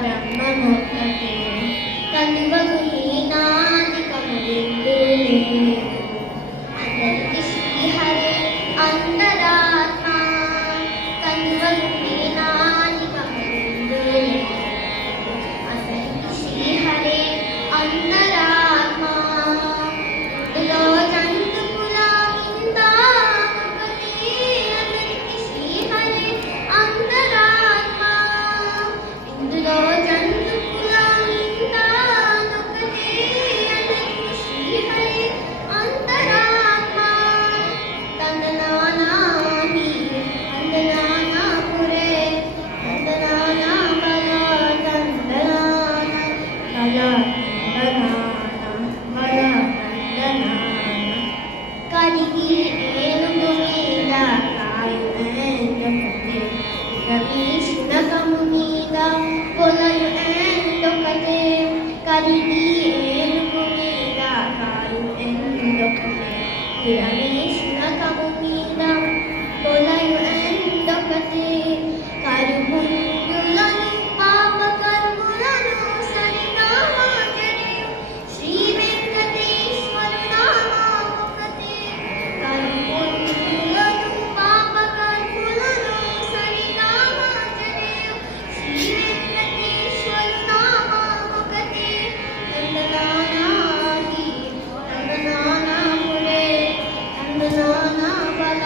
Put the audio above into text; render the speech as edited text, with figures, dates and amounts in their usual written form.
బ్రహ్మమొక్కటే కలువగు హీనాదికము విందు లేదు. అందరికి శ్రీహరే అంతరాత్మ కలువగు హీనాదికము విందు లేదు. అందరికి శ్రీహరే అంతరాత్మ ఇందులో జంతుకుల వింత ఒకటి. అందరికి శ్రీహరే అంతరాత్మ ఇందులో జంతుకుల వింత ఒకటి. అందరికి శ్రీహరే అంతరాత్మ తందనానాహి తందనానా పురే తందనానా బల తందనానా బల కలిగి ఏనుగు మీద కాయు ఎందొకటే రమేశునకము మీద పొలయు ఎందొకటే. కలిగి ఏనుగు మీద కాయు ఎందొకటే రమేశునకము మీద పొలయు ఎందొకటే. కరుపులను పాప కర్ములను సరినామాచరియు శ్రీ వెంకటేశ్వరు నామమొకటే. కరుపులను పాప కర్ములను సరినామాచరియు శ్రీ వెంకటేశ్వరు నామమొకటే. తందనానాహి తందనానా పురే తందనానా బల